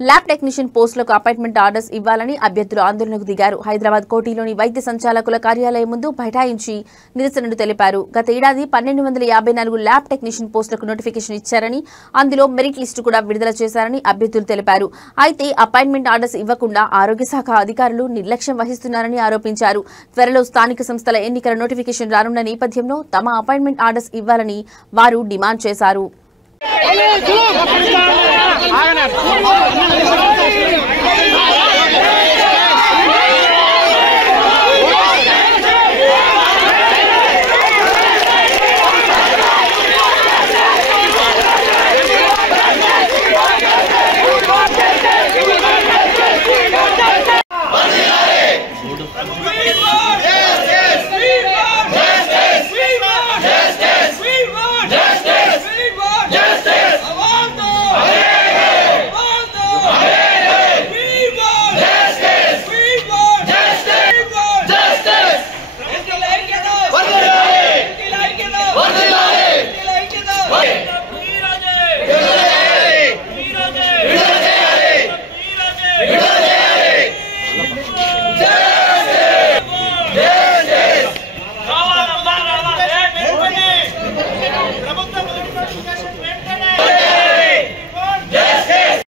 Lab technician పోస్టులకు appointment orders ఇవ్వాలని అభ్యర్థులు ఆందోళనకు దిగారు. హైదరాబాద్ కోటిలోని వైద్య సంచాలకుల కార్యాలయం ముందు బైఠాయించి నిరసనలు తెలిపారు. గత ఏడాది 1254 ల్యాబ్ టెక్నీషియన్ పోస్టులకు నోటిఫికేషన్ ఇచ్చారని, అందులో మెరిట్ లిస్టు కూడా విడుదల చేశారని అభ్యర్థులు తెలిపారు. అయితే అపాయింట్మెంట్ ఆర్డర్స్ ఇవ్వకుండా ఆరోగ్య శాఖ అధికారులు నిర్లక్ష్యం వహిస్తున్నారని ఆరోపించారు. త్వరలో స్థానిక సంస్థల ఎన్నికల నోటిఫికేషన్ రానున్న నేపథ్యంలో తమ అపాయింట్మెంట్ ఆర్డర్స్ ఇవ్వాలని వారు డిమాండ్ చేశారు.